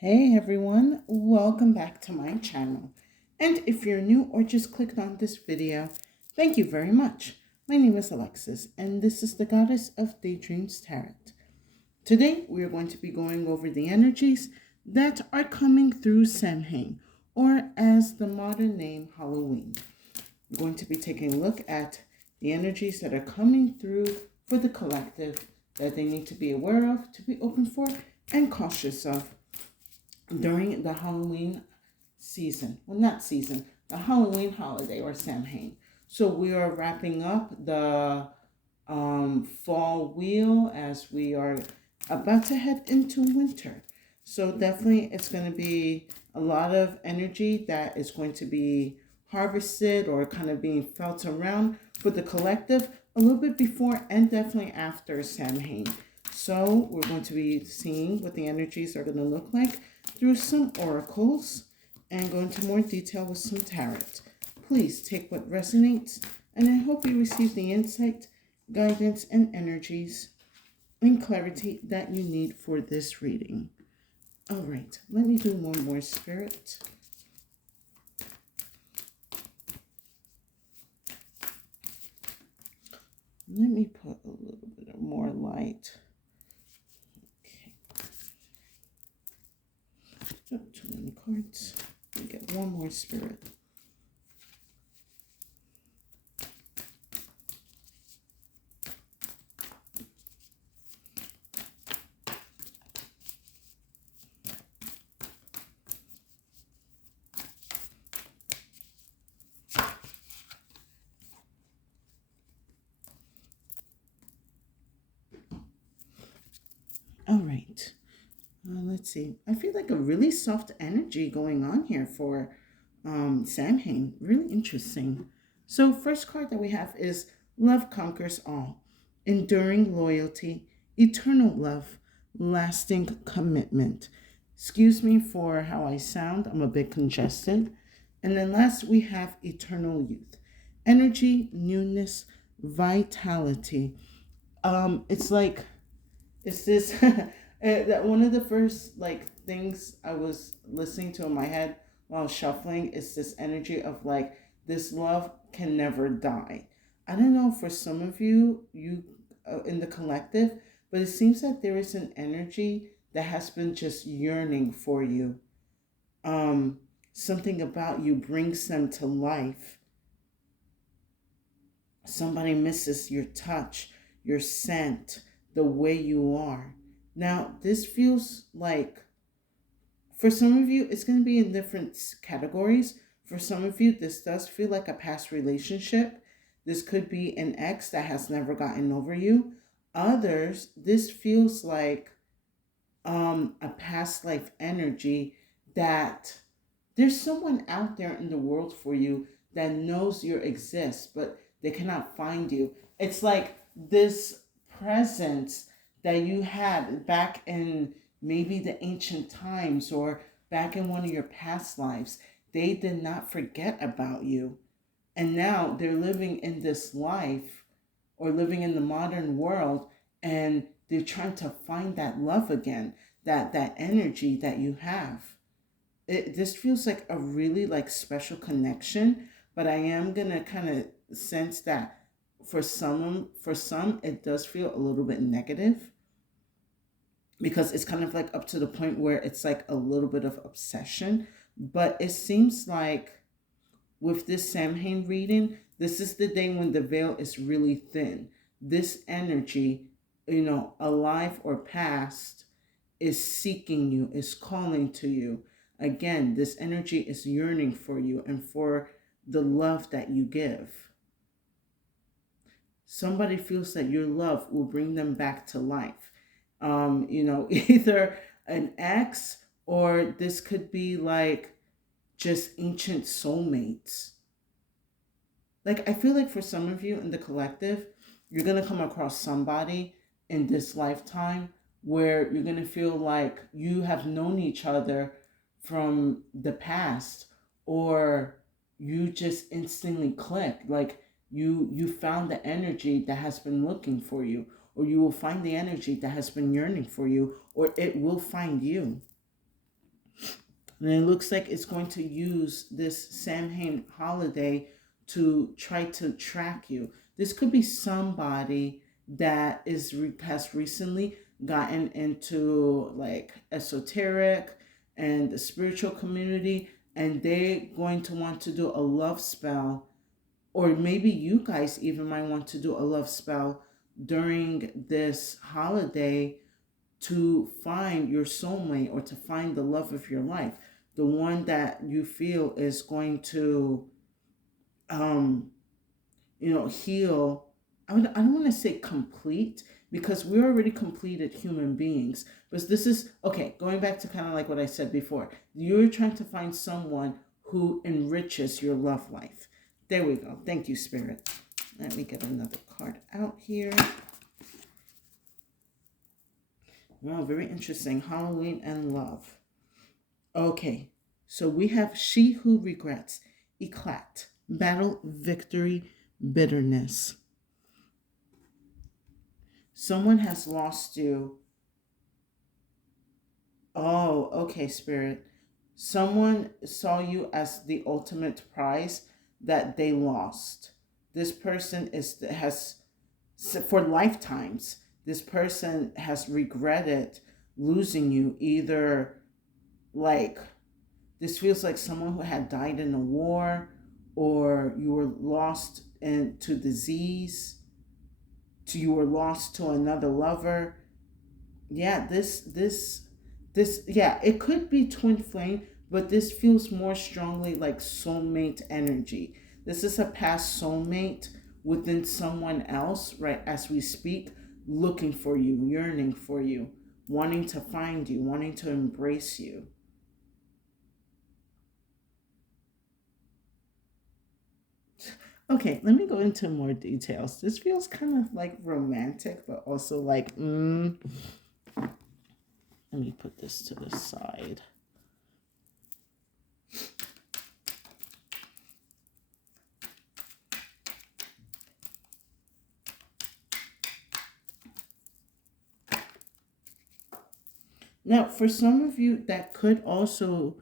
Hey everyone, welcome back to my channel. And if you're new or just clicked on this video, thank you very much. My name is Alexis and this is the Goddess of Daydreams Tarot. Today we are going to be going over the energies that are coming through Samhain, or as the modern name, Halloween. We're going to be taking a look at the energies that are coming through for the collective that they need to be aware of, to be open for, and cautious of during the Halloween season. Well, not season, the Halloween holiday or Samhain. So we are wrapping up the fall wheel as we are about to head into winter. So definitely it's going to be a lot of energy that is going to be harvested or kind of being felt around for the collective a little bit before and definitely after Samhain. So we're going to be seeing what the energies are going to look like through some oracles and go into more detail with some tarot. Please take what resonates, and I hope you receive the insight, guidance, and energies and clarity that you need for this reading. All right, let me do one more spirit. Let me put a little bit of more light. Okay. Oh, too many cards. Let me get one more spirit. All right. Let's see. I feel like a really soft energy going on here for Samhain. Really interesting. So first card that we have is Love Conquers All. Enduring loyalty, eternal love, lasting commitment. Excuse me for how I sound. I'm a bit congested. And then last we have eternal youth. Energy, newness, vitality. It's like it's this that one of the first things I was listening to in my head while shuffling is this energy of like this love can never die. I don't know for some of you in the collective, but it seems that there is an energy that has been just yearning for you. Something about you brings them to life. Somebody misses your touch, your scent, the way you are. Now, this feels like for some of you, it's going to be in different categories. For some of you, this does feel like a past relationship. This could be an ex that has never gotten over you. Others, this feels like a past life energy that there's someone out there in the world for you that knows you exist, but they cannot find you. It's like this presence that you had back in maybe the ancient times or back in one of your past lives. They did not forget about you. And now they're living in this life or living in the modern world, and they're trying to find that love again, that energy that you have. This feels like a really like special connection, but I am gonna kind of sense that for some it does feel a little bit negative because it's kind of like up to the point where it's like a little bit of obsession. But it seems like with this Samhain reading, this is the day when the veil is really thin. This energy, alive or past, is seeking you, is calling to you. Again, this energy is yearning for you and for the love that you give. Somebody feels that your love will bring them back to life. Either an ex, or this could be like just ancient soulmates. Like, I feel like for some of you in the collective, you're going to come across somebody in this lifetime where you're going to feel like you have known each other from the past, or you just instantly click. Like, you found the energy that has been looking for you, or you will find the energy that has been yearning for you, or it will find you. And it looks like it's going to use this Samhain holiday to try to track you. This could be somebody that has recently gotten into like esoteric and the spiritual community, and they're going to want to do a love spell, or maybe you guys even might want to do a love spell during this holiday to find your soulmate or to find the love of your life, the one that you feel is going to, um, heal. I don't want to say complete because we're already completed human beings. But this is, okay, going back to kind of like what I said before. You're trying to find someone who enriches your love life. There we go. Thank you, Spirit. Let me get another card out here. Wow, very interesting. Halloween and love. Okay, so we have she who regrets, eclat, battle, victory, bitterness. Someone has lost you. Oh, okay, Spirit. Someone saw you as the ultimate prize that they lost. This person has for lifetimes. This person has regretted losing you, either like this feels like someone who had died in a war, or you were lost into disease, to you were lost to another lover. Yeah, this yeah, it could be twin flame, but this feels more strongly like soulmate energy. This is a past soulmate within someone else, right, as we speak, looking for you, yearning for you, wanting to find you, wanting to embrace you. Okay, let me go into more details. This feels kind of like romantic, but also like, let me put this to the side. Now, for some of you, that could also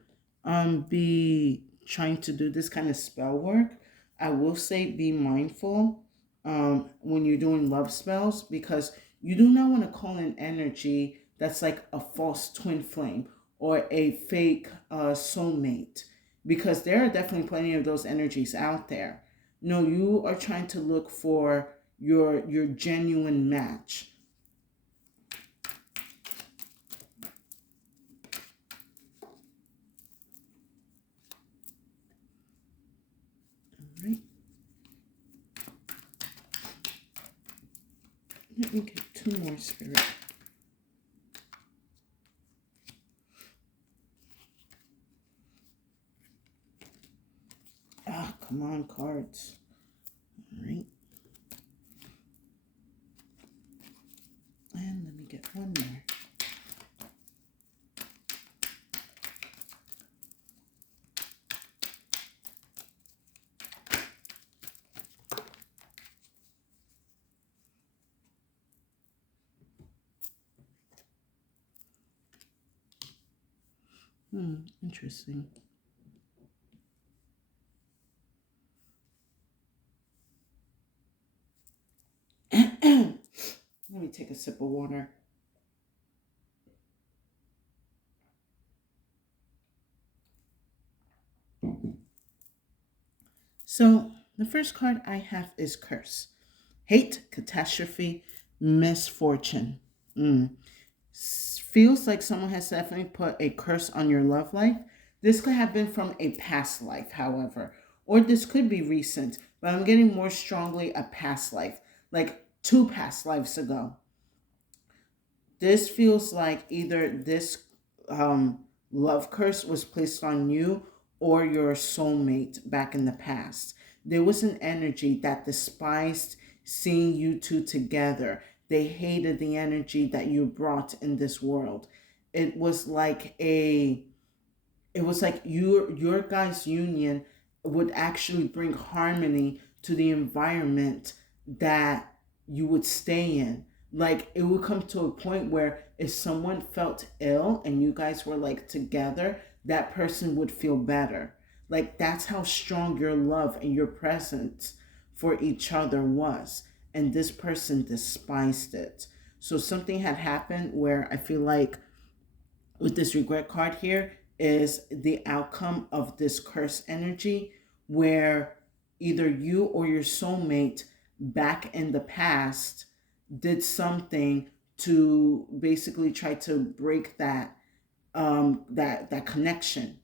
be trying to do this kind of spell work. I will say be mindful when you're doing love spells, because you do not want to call in energy that's like a false twin flame or a fake soulmate, because there are definitely plenty of those energies out there. No, you are trying to look for your genuine match. All right. Let me get two more, Spirit. Ah, come on, cards. All right. And let me get one more. Interesting. Let me take a sip of water. So, the first card I have is curse. Hate, catastrophe, misfortune. Feels like someone has definitely put a curse on your love life. This could have been from a past life, however, or this could be recent, but I'm getting more strongly a past life, like two past lives ago. This feels like either this love curse was placed on you or your soulmate back in the past. There was an energy that despised seeing you two together. They hated the energy that you brought in this world. It was like a it was like your guys' union would actually bring harmony to the environment that you would stay in. Like it would come to a point where if someone felt ill and you guys were like together, that person would feel better. Like that's how strong your love and your presence for each other was. And this person despised it. So something had happened where I feel like with this regret card here is the outcome of this curse energy where either you or your soulmate back in the past did something to basically try to break that connection.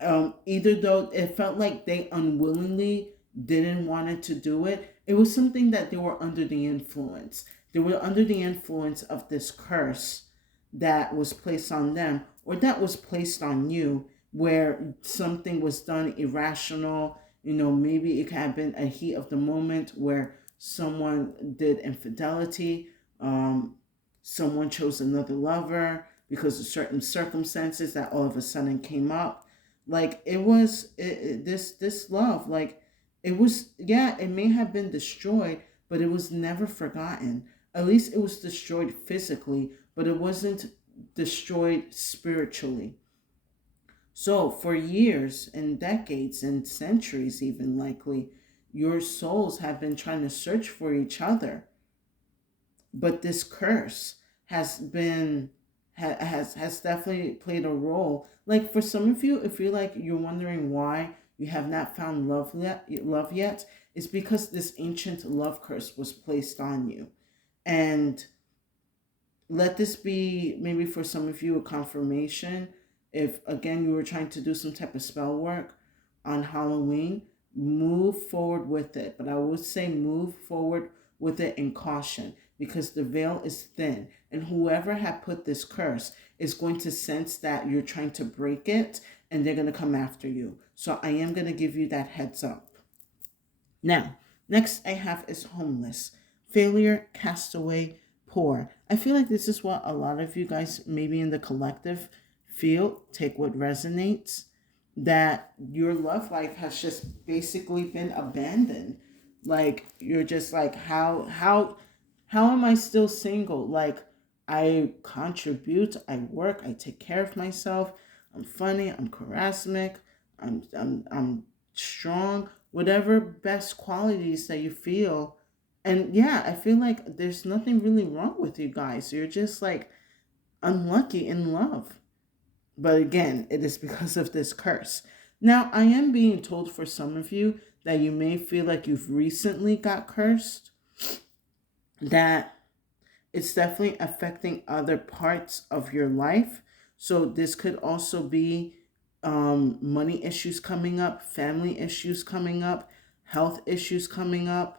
Either though it felt like they unwillingly didn't wanted to do it, it was something that they were under the influence. They were under the influence of this curse that was placed on them or that was placed on you, where something was done irrational. Maybe it could have been a heat of the moment where someone did infidelity, someone chose another lover because of certain circumstances that all of a sudden came up. Like it was this love, like it was, yeah, it may have been destroyed, but it was never forgotten. At least it was destroyed physically, but it wasn't destroyed spiritually. So for years and decades and centuries, even likely, your souls have been trying to search for each other, but this curse has been has definitely played a role. Like for some of you, if you're like you're wondering why you have not found love yet, it's because this ancient love curse was placed on you. And let this be maybe for some of you a confirmation. If again you were trying to do some type of spell work on Halloween, move forward with it. But I would say move forward with it in caution, because the veil is thin, and whoever had put this curse is going to sense that you're trying to break it, and they're going to come after you. So I am going to give you that heads up. Now, next I have is homeless, failure, castaway, poor. I feel like this is what a lot of you guys, maybe in the collective, feel. Take what resonates. That your love life has just basically been abandoned. Like you're just like, how am I still single? Like I contribute, I work, I take care of myself. I'm funny, I'm charismatic, I'm strong, whatever best qualities that you feel. And yeah, I feel like there's nothing really wrong with you guys. You're just like unlucky in love. But again, it is because of this curse. Now, I am being told for some of you that you may feel like you've recently got cursed, that it's definitely affecting other parts of your life. So this could also be money issues coming up, family issues coming up, health issues coming up.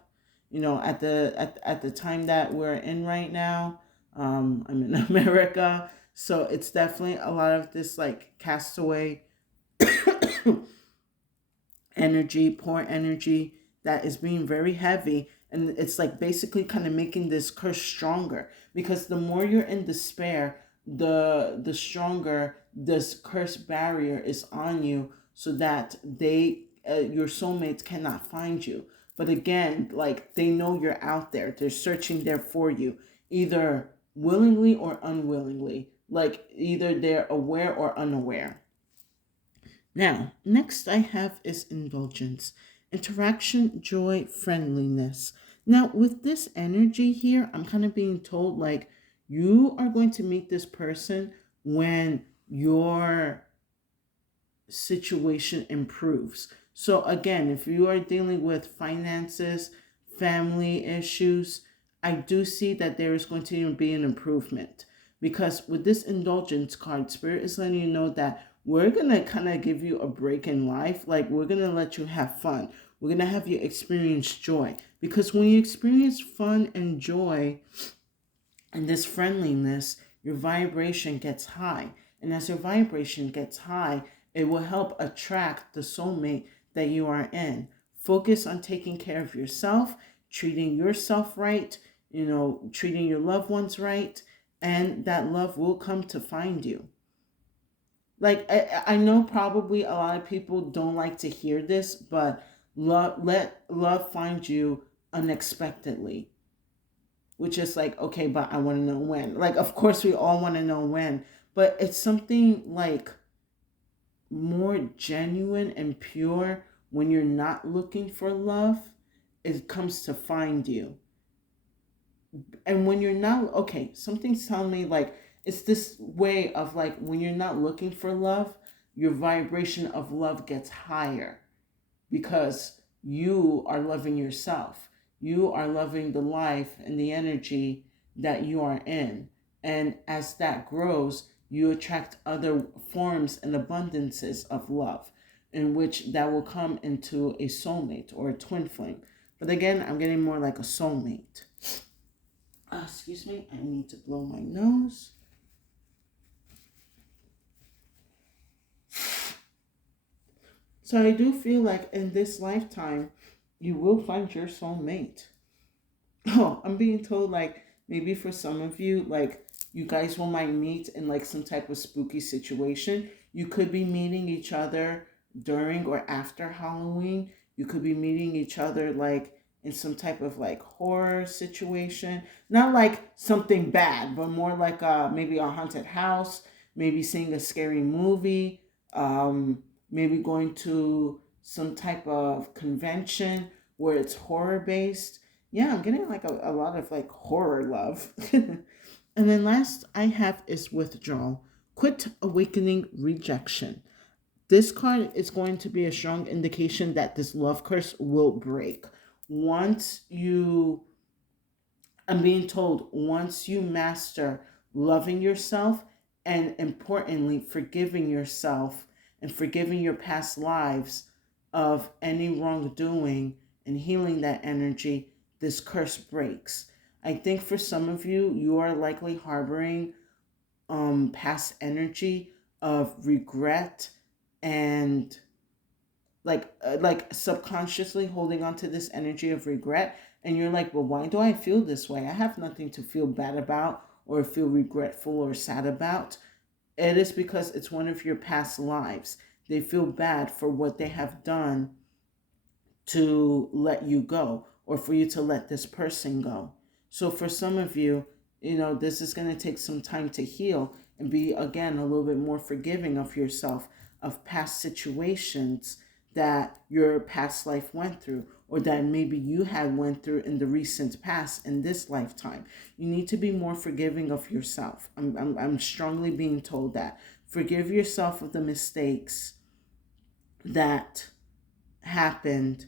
At the time that we're in right now, I'm in America, so it's definitely a lot of this like castaway energy, poor energy that is being very heavy. And it's like basically kind of making this curse stronger, because the more you're in despair, the stronger this curse barrier is on you, so that your soulmates cannot find you. But again, like they know you're out there, they're searching there for you, either willingly or unwillingly, like either they're aware or unaware. Now, next I have is indulgence, interaction, joy, friendliness. Now, with this energy here, I'm kind of being told like you are going to meet this person when your situation improves. So, again, if you are dealing with finances, family issues, I do see that there is going to be an improvement, because with this indulgence card, Spirit is letting you know that we're going to kind of give you a break in life. Like, we're going to let you have fun. We're going to have you experience joy. Because when you experience fun and joy and this friendliness, your vibration gets high. And as your vibration gets high, it will help attract the soulmate that you are in. Focus on taking care of yourself, treating yourself right, treating your loved ones right, and that love will come to find you. Like I know probably a lot of people don't like to hear this, but let love find you unexpectedly, which is like, okay, but I want to know when. Like, of course we all want to know when, but it's something like more genuine and pure when you're not looking for love. It comes to find you. And when you're not, okay, something's telling me like it's this way of like when you're not looking for love, your vibration of love gets higher because you are loving yourself. You are loving the life and the energy that you are in. And as that grows, you attract other forms and abundances of love, in which that will come into a soulmate or a twin flame. But again, I'm getting more like a soulmate. Excuse me, I need to blow my nose. So I do feel like in this lifetime, you will find your soulmate. Oh, I'm being told like maybe for some of you, like you guys will might meet in like some type of spooky situation. You could be meeting each other during or after Halloween. You could be meeting each other like in some type of like horror situation. Not like something bad, but more like maybe a haunted house, maybe seeing a scary movie, maybe going to some type of convention where it's horror based. Yeah, I'm getting like a lot of like horror love. And then last I have is withdrawal. Quit awakening rejection. This card is going to be a strong indication that this love curse will break. Once you, I'm being told, once you master loving yourself and importantly, forgiving yourself and forgiving your past lives of any wrongdoing and healing that energy, this curse breaks. I think for some of you, you are likely harboring past energy of regret and like subconsciously holding on to this energy of regret, and you're like, well, why do I feel this way? I have nothing to feel bad about or feel regretful or sad about. It is because it's one of your past lives. They feel bad for what they have done to let you go or for you to let this person go. So for some of you, this is going to take some time to heal and be again a little bit more forgiving of yourself, of past situations that your past life went through or that maybe you had went through in the recent past in this lifetime. You need to be more forgiving of yourself. I'm strongly being told that. Forgive yourself of the mistakes that happened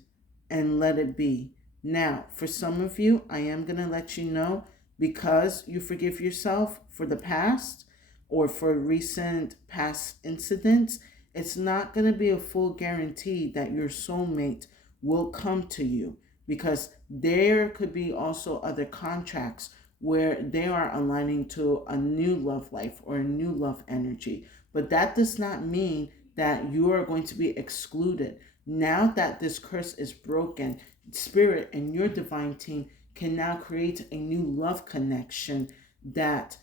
and let it be. Now, for some of you, I am going to let you know, because you forgive yourself for the past or for recent past incidents, it's not going to be a full guarantee that your soulmate will come to you, because there could be also other contracts where they are aligning to a new love life or a new love energy. But that does not mean that you are going to be excluded. Now that this curse is broken, Spirit and your divine team can now create a new love connection that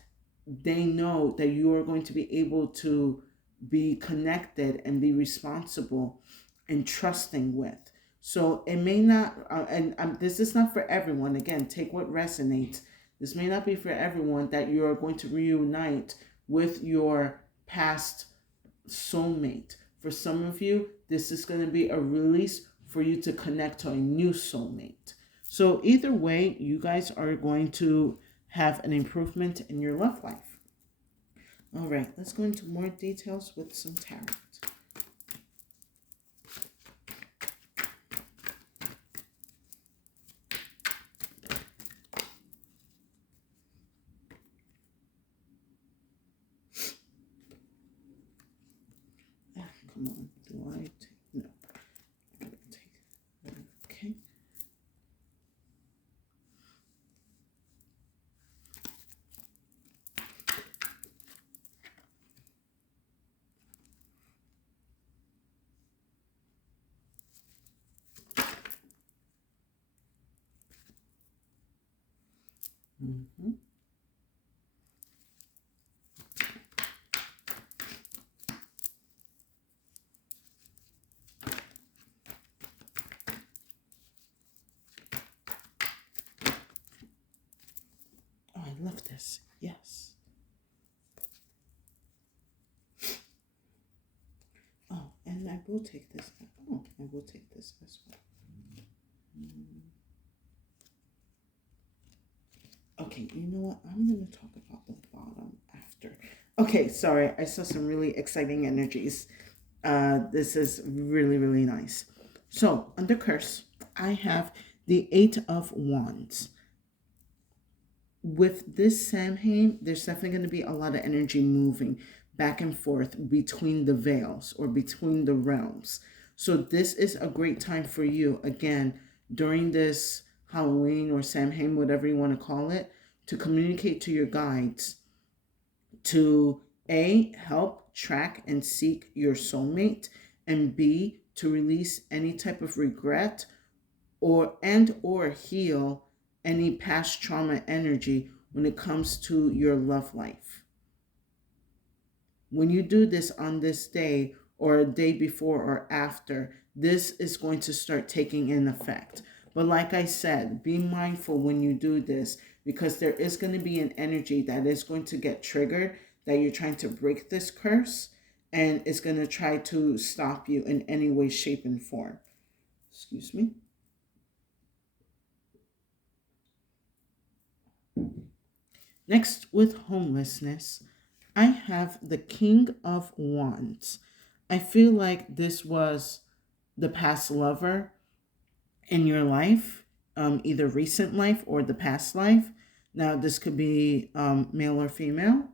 they know that you are going to be able to be connected and be responsible and trusting with. So it may not, this is not for everyone. Again, take what resonates. This may not be for everyone that you are going to reunite with your past soulmate. For some of you, this is going to be a release for you to connect to a new soulmate. So either way, you guys are going to have an improvement in your love life. All right, let's go into more details with some tarot. Come on, do I take? No, I gotta take. Okay. Mm-hmm. Oh, I love this. Yes. Oh, will take this. Oh, I will take this as well. Okay, you know what? I'm going to talk about the bottom after. Okay, sorry. I saw some really exciting energies. This is really, really nice. So, under curse, I have the Eight of Wands. With this Samhain, there's definitely going to be a lot of energy moving back and forth between the veils or between the realms. So this is a great time for you, again, during this Halloween or Samhain, whatever you want to call it, to communicate to your guides to A, help track and seek your soulmate, and B, to release any type of regret or heal any past trauma energy when it comes to your love life. When you do this on this day or a day before or after, this is going to start taking in effect. But like I said, be mindful when you do this because there is going to be an energy that is going to get triggered that you're trying to break this curse and it's going to try to stop you in any way, shape, and form. Excuse me. Next, with homelessness, I have the King of Wands. I feel like this was the past lover in your life, either recent life or the past life. Now, this could be male or female.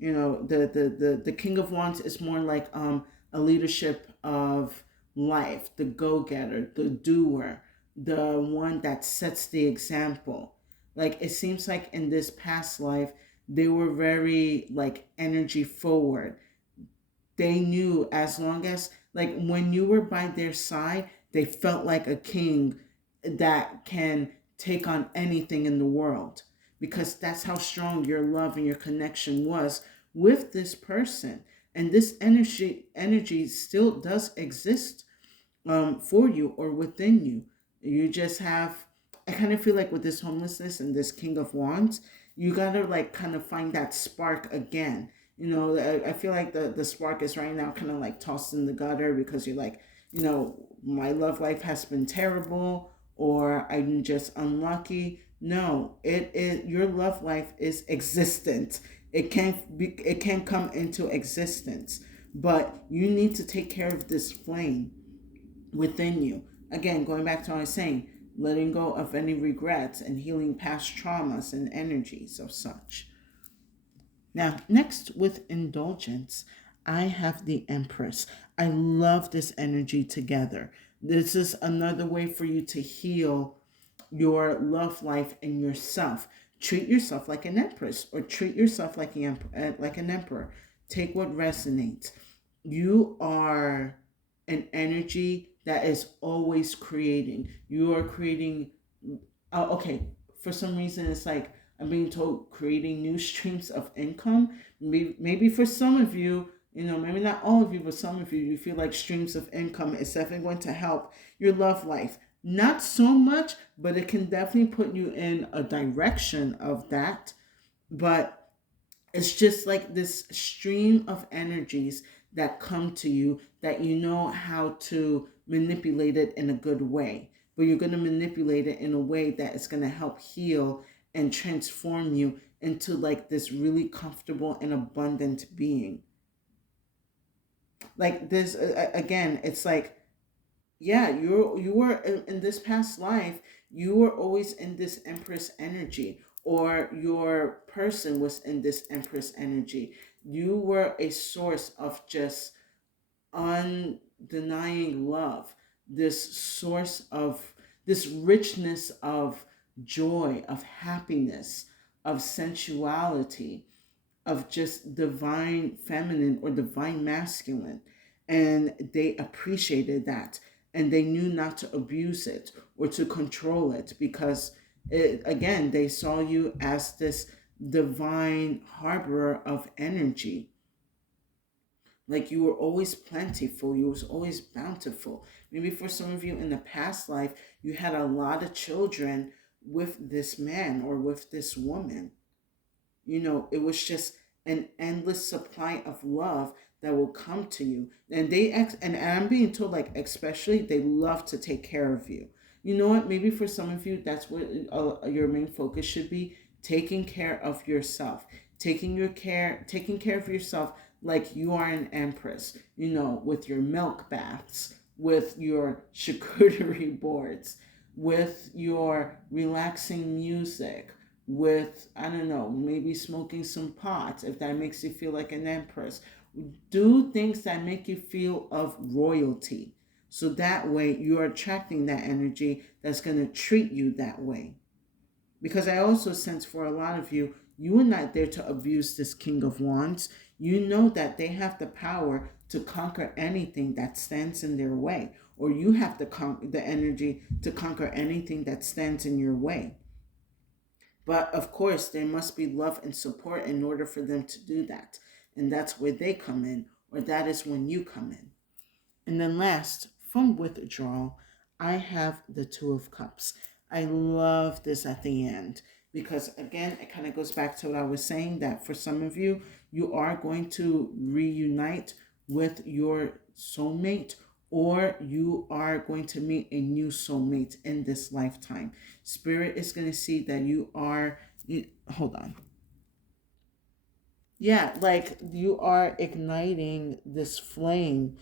You know, the King of Wands is more like a leadership of life, the go-getter, the doer, the one that sets the example. Like it seems like in this past life they were very like energy forward. They knew as long as like when you were by their side, they felt like a king that can take on anything in the world because that's how strong your love and your connection was with this person. And this energy still does exist for you or within you. You just have, I kind of feel like with this homelessness and this King of Wands, you gotta like kind of find that spark again. You know, I feel like the spark is right now kind of like tossed in the gutter because you're like, you know, my love life has been terrible or I'm just unlucky. No, your love life is existent. It can come into existence, but you need to take care of this flame within you. Again, going back to what I was saying, letting go of any regrets and healing past traumas and energies of such. Now, next with indulgence, I have the Empress. I love this energy together. This is another way for you to heal your love life and yourself. Treat yourself like an empress or treat yourself like an emperor. Take what resonates. You are an energy that is always creating. You are creating. Okay, for some reason, it's like I'm being told creating new streams of income. Maybe for some of you, you know, maybe not all of you, but some of you, you feel like streams of income is definitely going to help your love life. Not so much, but it can definitely put you in a direction of that. But it's just like this stream of energies that come to you that you know how to manipulate it in a good way. But you're going to manipulate it in a way that is going to help heal and transform you into like this really comfortable and abundant being. Like this again, it's like yeah, you were in this past life, you were always in this Empress energy, or your person was in this Empress energy. You were a source of just undenying love, this source of this richness of joy, of happiness, of sensuality, of just divine feminine or divine masculine. And they appreciated that. And they knew not to abuse it or to control it because, again, they saw you as this divine harborer of energy. Like you were always plentiful, you was always bountiful. Maybe for some of you in the past life, you had a lot of children with this man or with this woman. You know, it was just an endless supply of love that will come to you. And and I'm being told, like, especially they love to take care of you. You know what? Maybe for some of you, that's what your main focus should be: taking care of yourself, taking care of yourself like you are an empress. You know, with your milk baths, with your charcuterie boards, with your relaxing music, with, I don't know, maybe smoking some pot if that makes you feel like an empress. Do things that make you feel of royalty. So that way you're attracting that energy that's going to treat you that way. Because I also sense for a lot of you, you are not there to abuse this King of Wands. You know that they have the power to conquer anything that stands in their way, or you have the energy to conquer anything that stands in your way. But of course, there must be love and support in order for them to do that. And that's where they come in, or that is when you come in. And then last, from withdrawal, I have the Two of Cups. I love this at the end because, again, it kind of goes back to what I was saying, that for some of you, you are going to reunite with your soulmate, or you are going to meet a new soulmate in this lifetime. Spirit is going to see that hold on. Yeah, like you are igniting this flame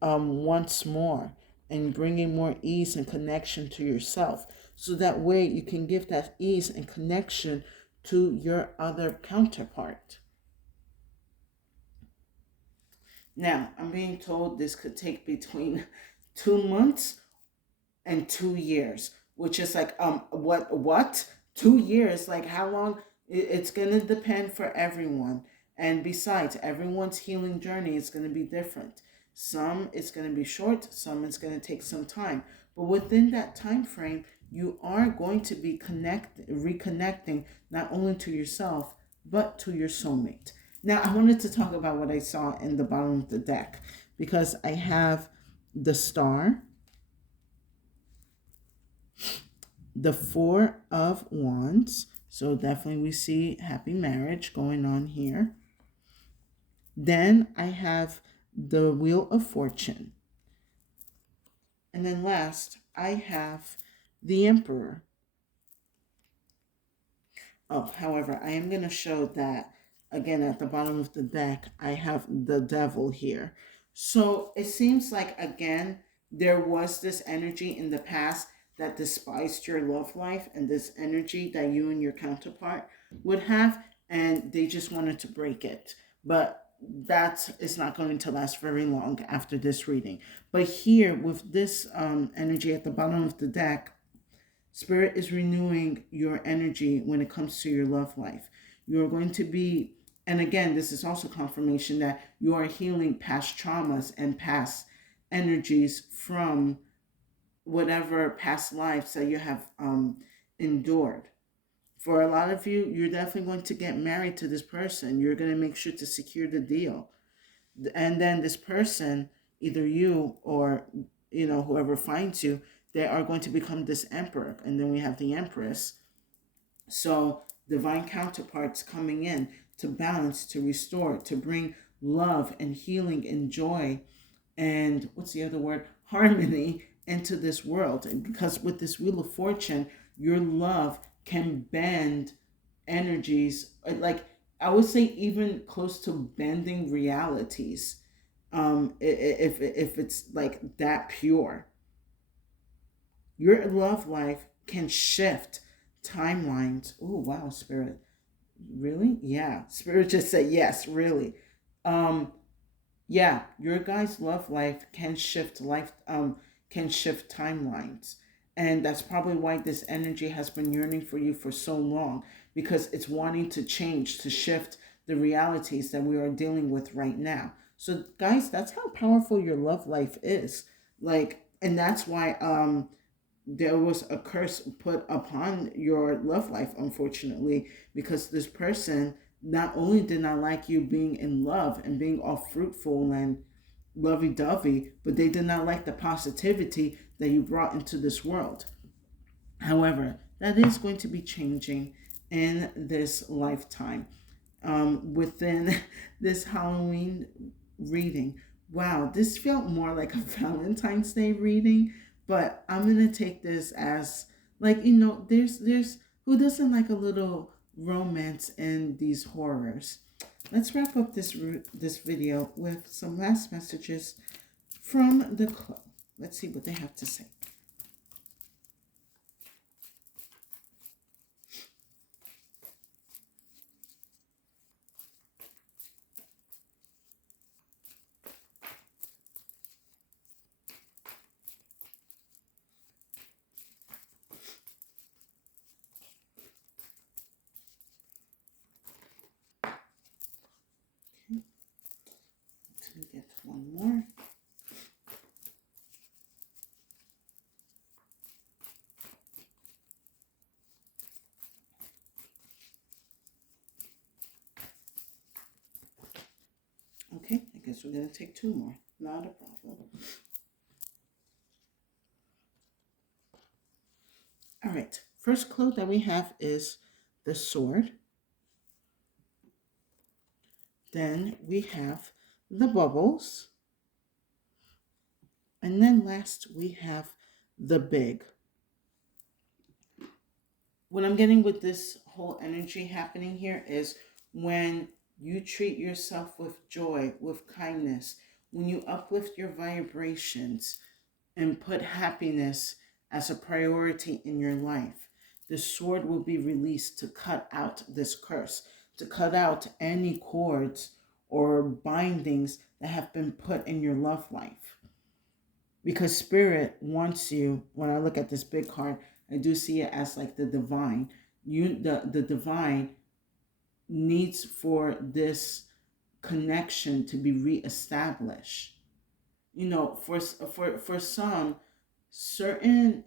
once more, and bringing more ease and connection to yourself. So that way you can give that ease and connection to your other counterpart. Now, I'm being told this could take between 2 months and 2 years, which is like, what 2 years, like how long? It's gonna depend for everyone, and besides, everyone's healing journey is going to be different. Some it's going to be short, some it's going to take some time, but within that time frame you are going to be reconnecting not only to yourself but to your soulmate. Now I wanted to talk about what I saw in the bottom of the deck, because I have the Star, the Four of Wands. So definitely we see happy marriage going on here. Then I have the Wheel of Fortune. And then last, I have the Emperor. Oh, however, I am going to show that again at the bottom of the deck, I have the Devil here. So it seems like, again, there was this energy in the past that despised your love life, and this energy that you and your counterpart would have, and they just wanted to break it. But that is not going to last very long after this reading. But here, with this energy at the bottom of the deck, Spirit is renewing your energy when it comes to your love life. You're going to be, and again, this is also confirmation that you are healing past traumas and past energies from whatever past lives that you have endured. For a lot of you, you're definitely going to get married to this person. You're going to make sure to secure the deal. And then this person, either you or, whoever finds you, they are going to become this emperor. And then we have the empress. So divine counterparts coming in to balance, to restore, to bring love and healing and joy and what's the other word? Harmony into this world. And because with this Wheel of Fortune, your love can bend energies, like I would say even close to bending realities. If it's like that pure, your love life can shift timelines. Oh wow, Spirit, really? Yeah, Spirit just said yes, really. Um, yeah, your guys' love life can shift timelines. And that's probably why this energy has been yearning for you for so long, because it's wanting to change, to shift the realities that we are dealing with right now. So guys, that's how powerful your love life is. Like, and that's why there was a curse put upon your love life, unfortunately, because this person not only did not like you being in love and being all fruitful and lovey-dovey, but they did not like the positivity that you brought into this world. However, that is going to be changing in this lifetime. within this Halloween reading. Wow, this felt more like a Valentine's Day reading, but I'm gonna take this as like, there's who doesn't like a little romance in these horrors. Let's wrap up this video with some last messages from the club. Let's see what they have to say. Let's get one more. Okay, I guess we're going to take two more. Not a problem. All right, first clue that we have is the sword. Then we have the bubbles. And then last we have the big. What I'm getting with this whole energy happening here is when you treat yourself with joy, with kindness, when you uplift your vibrations and put happiness as a priority in your life, the sword will be released to cut out this curse, to cut out any cords or bindings that have been put in your love life. Because spirit wants you, when I look at this big card, I do see it as like the divine. The divine needs for this connection to be reestablished. For some, certain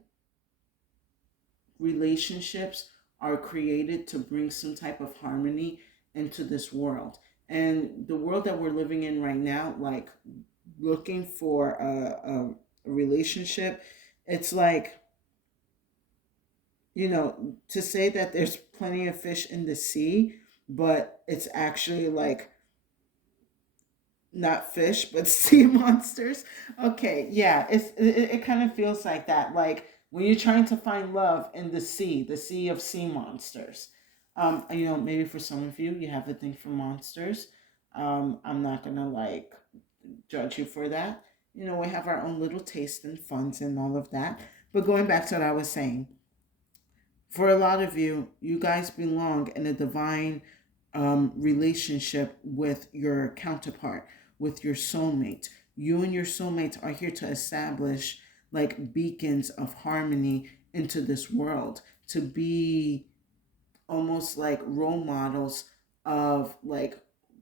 relationships are created to bring some type of harmony into this world. And the world that we're living in right now, like looking for a relationship, it's like, to say that there's plenty of fish in the sea, but it's actually like not fish, but sea monsters. Okay, yeah, it kind of feels like that. Like when you're trying to find love in the sea of sea monsters. Maybe for some of you, you have a thing for monsters. I'm not gonna like judge you for that. We have our own little taste and funds and all of that. But going back to what I was saying, for a lot of you, you guys belong in a divine relationship with your counterpart, with your soulmate. You and your soulmate are here to establish like beacons of harmony into this world, to be almost like role models of like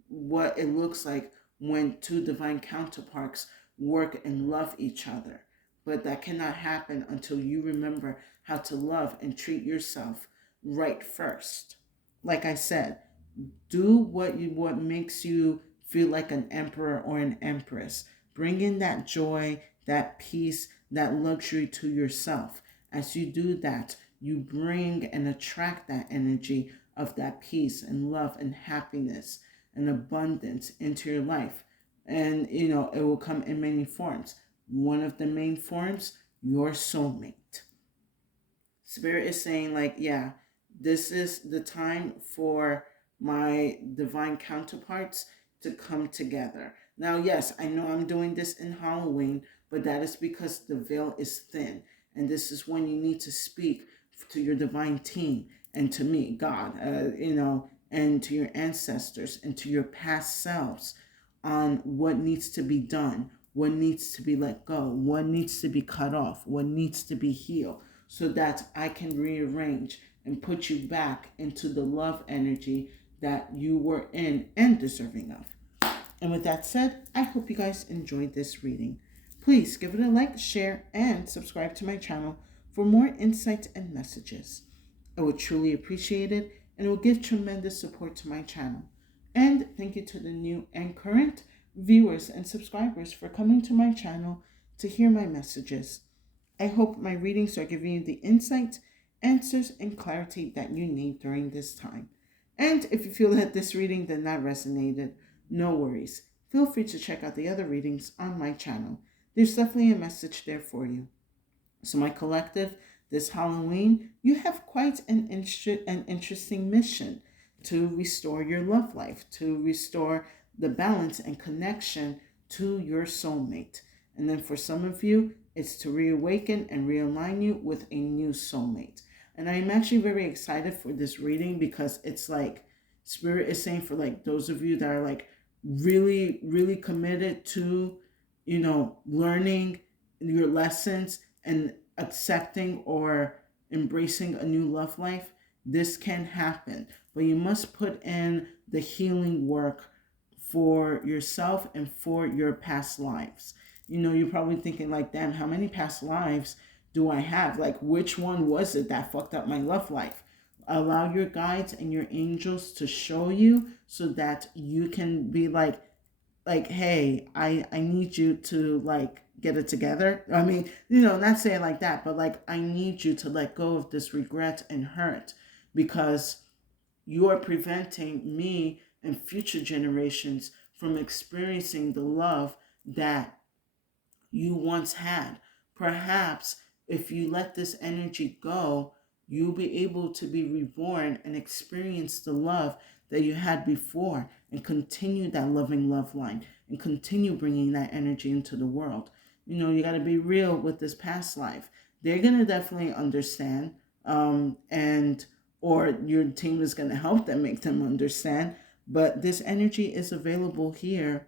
what it looks like when two divine counterparts work and love each other. But that cannot happen until you remember how to love and treat yourself right first. Like I said, do what makes you feel like an emperor or an empress. Bring in that joy, that peace, that luxury to yourself. As you do that, you bring and attract that energy of that peace and love and happiness and abundance into your life. And it will come in many forms. One of the main forms, your soulmate. Spirit is saying, like, yeah, this is the time for my divine counterparts to come together. Now, yes, I know I'm doing this in Halloween, but that is because the veil is thin. And this is when you need to speak to your divine team and to me, God, and to your ancestors and to your past selves on what needs to be done, what needs to be let go, what needs to be cut off, what needs to be healed, so that I can rearrange and put you back into the love energy that you were in and deserving of. And with that said, I hope you guys enjoyed this reading. Please give it a like, share, and subscribe to my channel for more insights and messages. I would truly appreciate it, and it will give tremendous support to my channel. And thank you to the new and current viewers and subscribers for coming to my channel to hear my messages. I hope my readings are giving you the insight, answers, and clarity that you need during this time. And if you feel that this reading did not resonate, no worries. Feel free to check out the other readings on my channel. There's definitely a message there for you. So, my collective, this Halloween, you have quite an interesting mission to restore your love life, to restore the balance and connection to your soulmate. And then for some of you, it's to reawaken and realign you with a new soulmate. And I'm actually very excited for this reading because it's like Spirit is saying for like those of you that are like really, really committed to, learning your lessons and accepting or embracing a new love life, this can happen. But you must put in the healing work for yourself and for your past lives. You're probably thinking, like, damn, how many past lives do I have? Like, which one was it that fucked up my love life? Allow your guides and your angels to show you so that you can be like, hey, I need you to like get it together. I mean, not saying like that, but like, I need you to let go of this regret and hurt, because you are preventing me and future generations from experiencing the love that you once had. Perhaps if you let this energy go, you'll be able to be reborn and experience the love that you had before and continue that loving love line and continue bringing that energy into the world. You got to be real with this past life. They're going to definitely understand, and or your team is going to help them make them understand. But this energy is available here,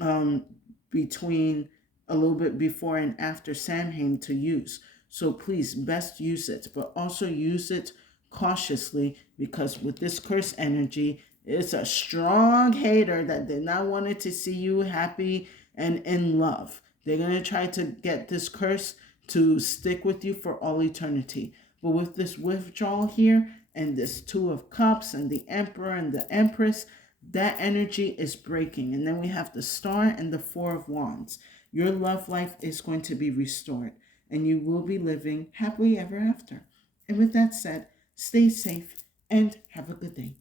um, between a little bit before and after Samhain to use. So please, best use it, but also use it cautiously, because with this curse energy, it's a strong hater that did not want it to see you happy and in love. They're going to try to get this curse to stick with you for all eternity. But with this withdrawal here and this Two of Cups and the Emperor and the Empress, that energy is breaking. And then we have the Star and the Four of Wands. Your love life is going to be restored and you will be living happily ever after. And with that said, stay safe and have a good day.